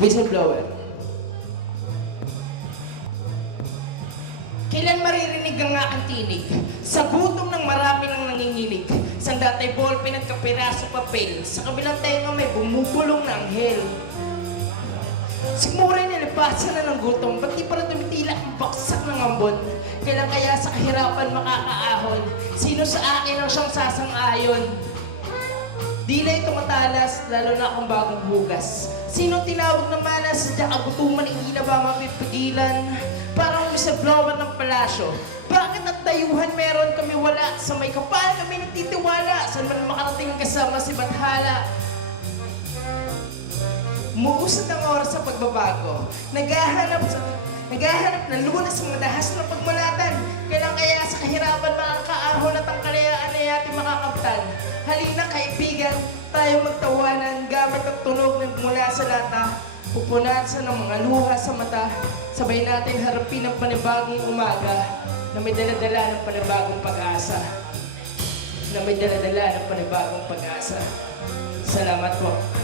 Whistleblower. Kailan maririnig ang aking tinig? Sa gutom ng marami nang nanginginig. Sa datay ballpen at kapiraso papel. Sa kabilang tenga may bumubulong na anghel. Sigmuray nilipasan na ng gutom. Ba't di pa rin tumitila ang baksak ng ambon? Kailan kaya sa kahirapan makakaahon? Sino sa akin ang siyang sasang-ayon? Dila'y tumatalas, lalo na akong bagong hugas. Sino tinawag na malas? Sadya kagutuman, hindi na ba mapipigilan? Parang whistleblower ng palasyo. Bakit at dayuhan meron kami wala? Sa may kapal kami nagtitiwala. Saan man makarating kasama si Bathala? Umuusad ang oras sa pagbabago. Naghahanap ng lunas sa madahas ng pagmalatan. Kailan kaya sa kahirapan makakaahon at ang kalayaan ay ating makakaptan? Halina kaibigan, tayo magtawanan gamit ang tunog ng mula sa lata. Pupunasan ng mga luha sa mata. Sabay natin harapin ang panibagong umaga na may daladala ng panibagong pag-asa. Na may daladala ng panibagong pag-asa. Salamat po.